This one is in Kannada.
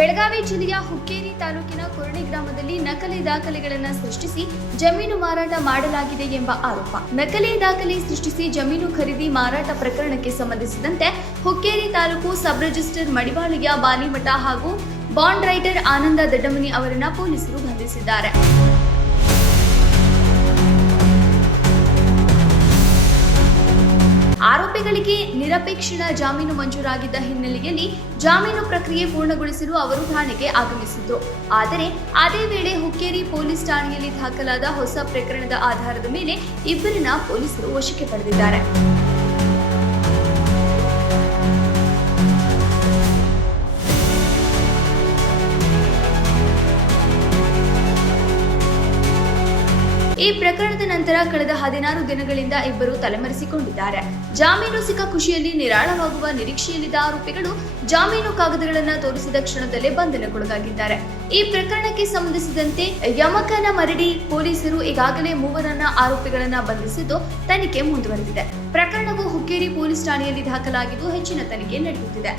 ಬೆಳಗಾವಿ ಜಿಲ್ಲೆಯ ಹುಕ್ಕೇರಿ ತಾಲೂಕಿನ ಕೊರಡಿ ಗ್ರಾಮದಲ್ಲಿ ನಕಲಿ ದಾಖಲೆಗಳನ್ನು ಸೃಷ್ಟಿಸಿ ಜಮೀನು ಮಾರಾಟ ಮಾಡಲಾಗಿದೆ ಎಂಬ ಆರೋಪ. ನಕಲಿ ದಾಖಲೆ ಸೃಷ್ಟಿಸಿ ಜಮೀನು ಖರೀದಿ ಮಾರಾಟ ಪ್ರಕರಣಕ್ಕೆ ಸಂಬಂಧಿಸಿದಂತೆ ಹುಕ್ಕೇರಿ ತಾಲೂಕು ಸಬ್ ರಿಜಿಸ್ಟರ್ ಮಡಿವಾಳಿಯ ಬಾನಿಮಠ ಹಾಗೂ ಬಾಂಡ್ ರೈಟರ್ ಆನಂದ ದಡ್ಡಮನಿ ಅವರನ್ನ ಪೊಲೀಸರು ಬಂಧಿಸಿದ್ದಾರೆ. ಆರೋಪಿಗಳಿಗೆ ನಿರಪೇಕ್ಷಣ ಜಾಮೀನು ಮಂಜೂರಾಗಿದ್ದ ಹಿನ್ನೆಲೆಯಲ್ಲಿ ಜಾಮೀನು ಪ್ರಕ್ರಿಯೆ ಪೂರ್ಣಗೊಳಿಸಲು ಅವರು ಠಾಣೆಗೆ ಆಗಮಿಸಿದ್ರು. ಆದರೆ ಅದೇ ವೇಳೆ ಹುಕ್ಕೇರಿ ಪೊಲೀಸ್ ಠಾಣೆಯಲ್ಲಿ ದಾಖಲಾದ ಹೊಸ ಪ್ರಕರಣದ ಆಧಾರದ ಮೇಲೆ ಇಬ್ಬರನ್ನ ಪೊಲೀಸರು ವಶಕ್ಕೆ ಪಡೆದಿದ್ದಾರೆ. ಈ ಪ್ರಕರಣದ ನಂತರ ಕಳೆದ 16 ದಿನಗಳಿಂದ ಇಬ್ಬರು ತಲೆಮರೆಸಿಕೊಂಡಿದ್ದಾರೆ. ಜಾಮೀನು ಸಿಕ್ಕ ಖುಷಿಯಲ್ಲಿ ನಿರಾಳವಾಗುವ ನಿರೀಕ್ಷೆಯಲ್ಲಿದ್ದ ಆರೋಪಿಗಳು ಜಾಮೀನು ಕಾಗದಗಳನ್ನು ತೋರಿಸಿದ ಕ್ಷಣದಲ್ಲೇ ಬಂಧನಕ್ಕೊಳಗಾಗಿದ್ದಾರೆ. ಈ ಪ್ರಕರಣಕ್ಕೆ ಸಂಬಂಧಿಸಿದಂತೆ ಯಮಕನಮರಡಿ ಪೊಲೀಸರು ಈಗಾಗಲೇ 3 ಆರೋಪಿಗಳನ್ನ ಬಂಧಿಸಿದ್ದು ತನಿಖೆ ಮುಂದುವರೆದಿದೆ. ಪ್ರಕರಣವು ಹುಕ್ಕೇರಿ ಪೊಲೀಸ್ ಠಾಣೆಯಲ್ಲಿ ದಾಖಲಾಗಿದ್ದು ಹೆಚ್ಚಿನ ತನಿಖೆ ನಡೆಯುತ್ತಿದೆ.